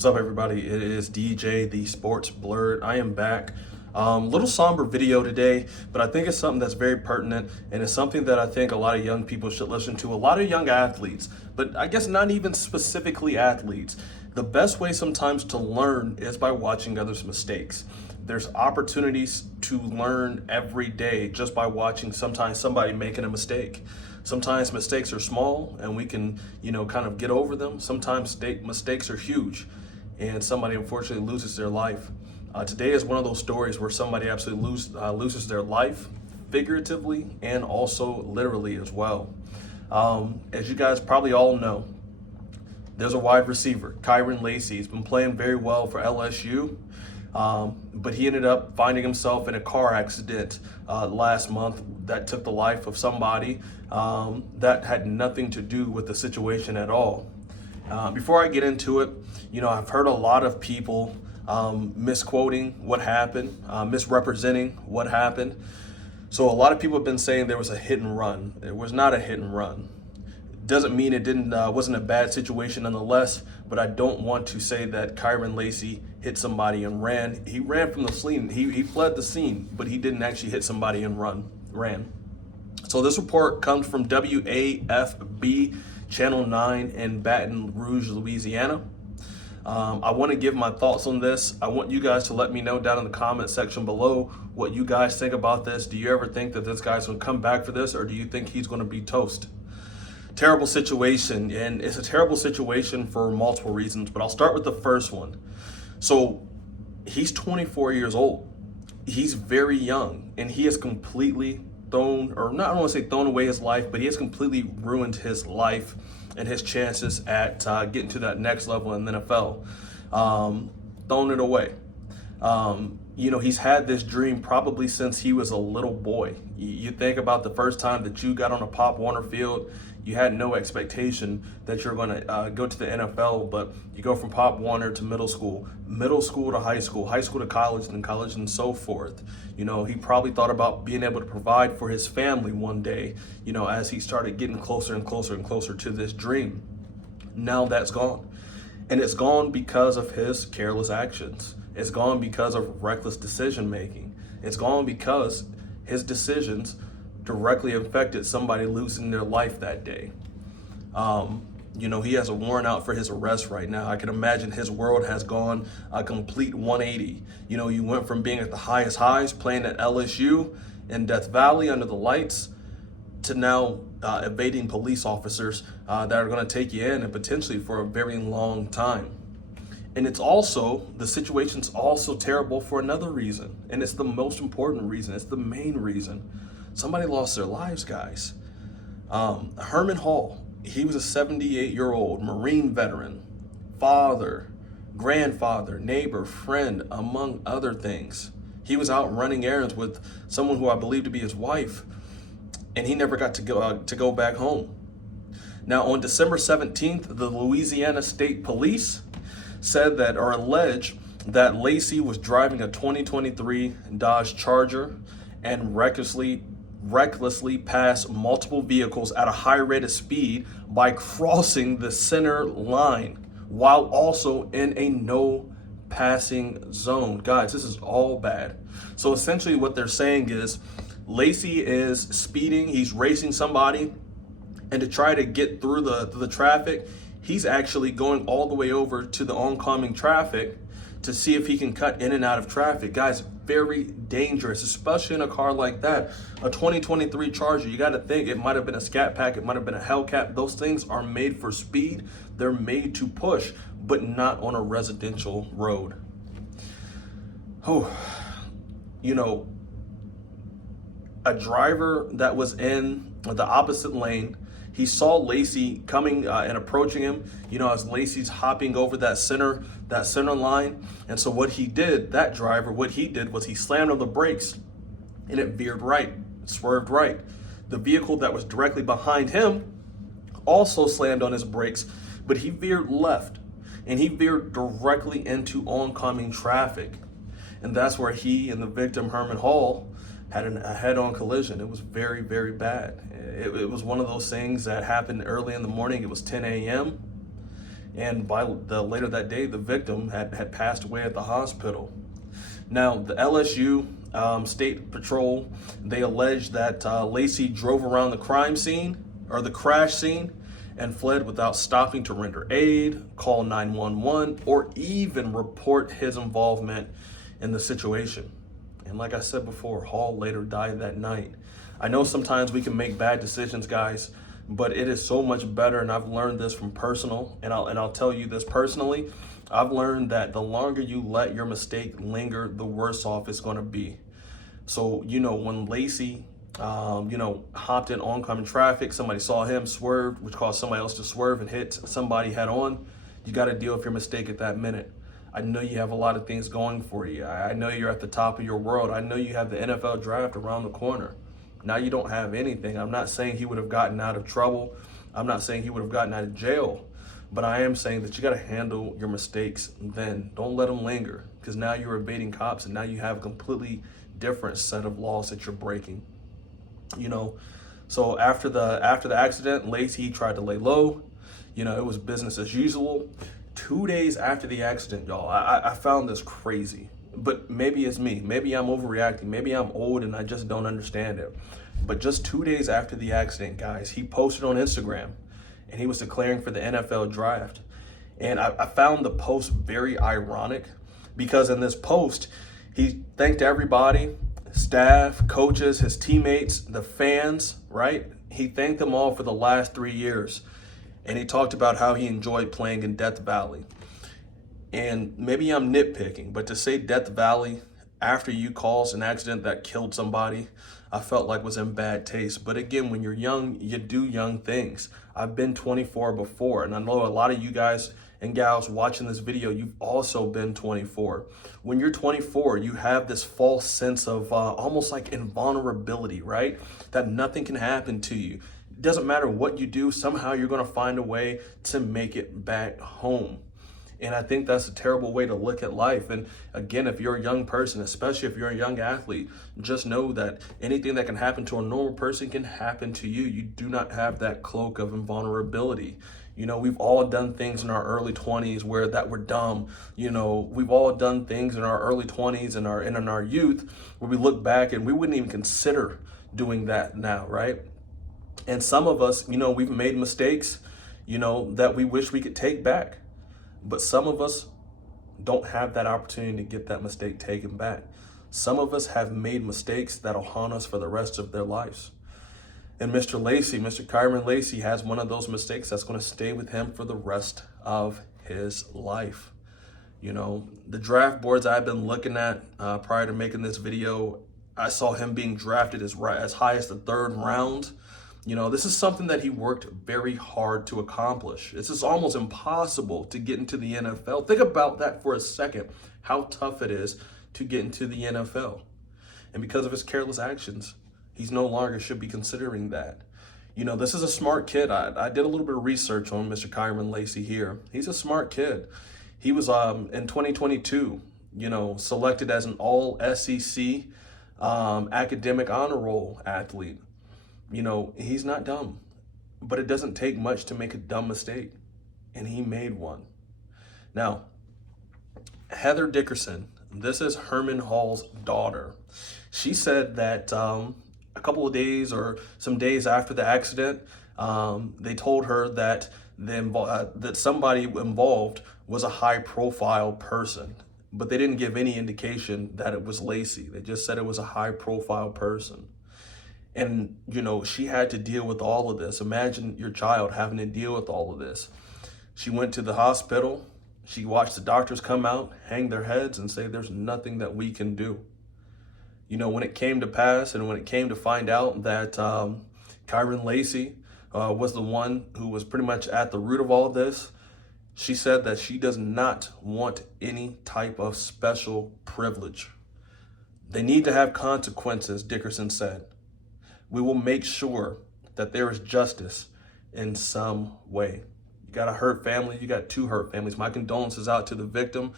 What's up, everybody? It is DJ the Sports Blurred. I am back. Little somber video today, but I think it's something that's very pertinent, and it's something that I think a lot of young people should listen to. A lot of young athletes, but I guess not even specifically athletes. The best way sometimes to learn is by watching others' mistakes. There's opportunities to learn every day just by watching sometimes somebody making a mistake. Sometimes mistakes are small and we can, kind of get over them. Sometimes mistakes are huge and somebody unfortunately loses their life. Today is one of those stories where somebody absolutely loses their life, figuratively and also literally as well. As you guys probably all know, there's a wide receiver, Kyren Lacy. He's been playing very well for LSU, but he ended up finding himself in a car accident last month that took the life of somebody that had nothing to do with the situation at all. Before I get into it, I've heard a lot of people misquoting what happened, misrepresenting what happened. So a lot of people have been saying there was a hit and run. It was not a hit and run. Doesn't mean it wasn't a bad situation nonetheless, but I don't want to say that Kyren Lacy hit somebody and ran. He ran from the scene. He fled the scene, but he didn't actually hit somebody and ran. So this report comes from WAFB Channel 9 in Baton Rouge, Louisiana. I want to give my thoughts on this. I want you guys to let me know down in the comment section below what you guys think about this. Do you ever think that this guy's going to come back for this, or do you think he's going to be toast? Terrible situation, and it's a terrible situation for multiple reasons, but I'll start with the first one. So he's 24 years old. He's very young, and he has completely I don't want to say thrown away his life, but he has completely ruined his life and his chances at getting to that next level in the NFL. Thrown it away. He's had this dream probably since he was a little boy. You think about the first time that you got on a Pop Warner field, you had no expectation that you're going to go to the NFL, but you go from Pop Warner to middle school to high school to college, and college and so forth. He probably thought about being able to provide for his family one day, as he started getting closer and closer and closer to this dream. Now that's gone. And it's gone because of his careless actions. It's gone because of reckless decision making. It's gone because his decisions directly affected somebody losing their life that day. He has a warrant out for his arrest right now. I can imagine his world has gone a complete 180. You went from being at the highest highs, playing at LSU in Death Valley under the lights, to now evading police officers that are going to take you in and potentially for a very long time. And the situation's also terrible for another reason. And it's the most important reason. It's the main reason. Somebody lost their lives, guys. Herman Hall, he was a 78-year-old Marine veteran, father, grandfather, neighbor, friend, among other things. He was out running errands with someone who I believe to be his wife, and he never got to go back home. Now, on December 17th, the Louisiana State Police alleged that Lacy was driving a 2023 Dodge Charger and recklessly passed multiple vehicles at a high rate of speed by crossing the center line while also in a no passing zone. Guys, this is all bad. So essentially what they're saying is Lacy is speeding, he's racing somebody, and to try to get through the traffic, he's actually going all the way over to the oncoming traffic to see if he can cut in and out of traffic. Guys, very dangerous, especially in a car like that. A 2023 Charger, you got to think it might have been a Scat Pack, it might have been a Hellcat. Those things are made for speed. They're made to push, but not on a residential road. A driver that was in the opposite lane, he saw Lacy coming and approaching him, as Lacy's hopping over that center line. And so what he did was he slammed on the brakes and it veered right, swerved right. The vehicle that was directly behind him also slammed on his brakes, but he veered left and he veered directly into oncoming traffic. And that's where he and the victim, Herman Hall, had a head-on collision. It was very, very bad. It was one of those things that happened early in the morning. It was 10 a.m. And by the later that day, the victim had passed away at the hospital. Now, the LSU State Patrol, they alleged that Lacy drove around the crime scene or the crash scene and fled without stopping to render aid, call 911, or even report his involvement in the situation. And like I said before, Hall later died that night. I know sometimes we can make bad decisions, guys, but it is so much better, and I've learned this from personal, and I'll tell you this personally. I've learned that the longer you let your mistake linger, the worse off it's going to be. So, when Lacy, hopped in oncoming traffic, somebody saw him swerve, which caused somebody else to swerve and hit somebody head on, you got to deal with your mistake at that minute. I know you have a lot of things going for you. I know you're at the top of your world. I know you have the NFL draft around the corner. Now you don't have anything. I'm not saying he would have gotten out of trouble. I'm not saying he would have gotten out of jail. But I am saying that you got to handle your mistakes then. Don't let them linger, because now you're evading cops and now you have a completely different set of laws that you're breaking. So after the accident, Lacy tried to lay low. It was business as usual. 2 days after the accident, y'all, I found this crazy. But maybe it's me. Maybe I'm overreacting. Maybe I'm old and I just don't understand it. But just 2 days after the accident, guys, he posted on Instagram and he was declaring for the NFL draft. And I found the post very ironic, because in this post, he thanked everybody, staff, coaches, his teammates, the fans, right? He thanked them all for the last 3 years. And he talked about how he enjoyed playing in Death Valley. And maybe I'm nitpicking, but to say Death Valley after you caused an accident that killed somebody, I felt like was in bad taste. But again, when you're young, you do young things. I've been 24 before, and I know a lot of you guys and gals watching this video, you've also been 24. When you're 24, you have this false sense of almost like invulnerability, right? That nothing can happen to you. It doesn't matter what you do, somehow you're gonna find a way to make it back home. And I think that's a terrible way to look at life. And again, if you're a young person, especially if you're a young athlete, just know that anything that can happen to a normal person can happen to you. You do not have that cloak of invulnerability. We've all done things in our early 20s that were dumb. We've all done things in our early 20s and in our youth where we look back and we wouldn't even consider doing that now, right? And some of us, we've made mistakes, that we wish we could take back. But some of us don't have that opportunity to get that mistake taken back. Some of us have made mistakes that'll haunt us for the rest of their lives. And Mr. Kyren Lacy has one of those mistakes that's going to stay with him for the rest of his life. The draft boards I've been looking at prior to making this video, I saw him being drafted as high as the 3rd round. This is something that he worked very hard to accomplish. This is almost impossible to get into the NFL. Think about that for a second, how tough it is to get into the NFL. And because of his careless actions, he's no longer should be considering that. This is a smart kid. I did a little bit of research on Mr. Kyren Lacy here. He's a smart kid. He was in 2022, selected as an all SEC academic honor roll athlete. He's not dumb, but it doesn't take much to make a dumb mistake, and he made one. Now, Heather Dickerson, this is Herman Hall's daughter. She said that a couple of days or some days after the accident, they told her that that somebody involved was a high-profile person, but they didn't give any indication that it was Lacy. They just said it was a high-profile person. And, she had to deal with all of this. Imagine your child having to deal with all of this. She went to the hospital. She watched the doctors come out, hang their heads, and say, there's nothing that we can do. When it came to pass and when it came to find out that Kyren Lacy was the one who was pretty much at the root of all of this, she said that she does not want any type of special privilege. They need to have consequences, Dickerson said. We will make sure that there is justice in some way. You got a hurt family. You got 2 hurt families. My condolences out to the victim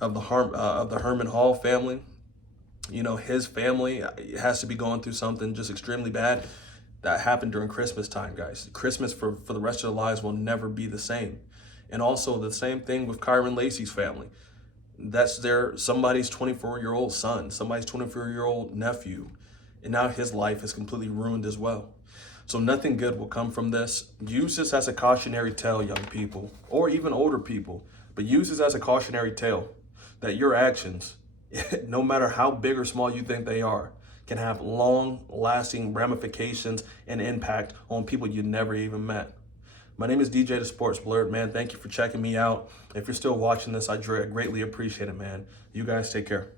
of the Herman Hall family. His family has to be going through something just extremely bad. That happened during Christmas time, guys. Christmas for the rest of their lives will never be the same. And also the same thing with Kyren Lacy's family. That's somebody's 24-year-old son, somebody's 24-year-old nephew, and now his life is completely ruined as well. So nothing good will come from this. Use this as a cautionary tale, young people, or even older people, but use this as a cautionary tale that your actions, no matter how big or small you think they are, can have long-lasting ramifications and impact on people you never even met. My name is DJ the Sports Blurred, man. Thank you for checking me out. If you're still watching this, I greatly appreciate it, man. You guys take care.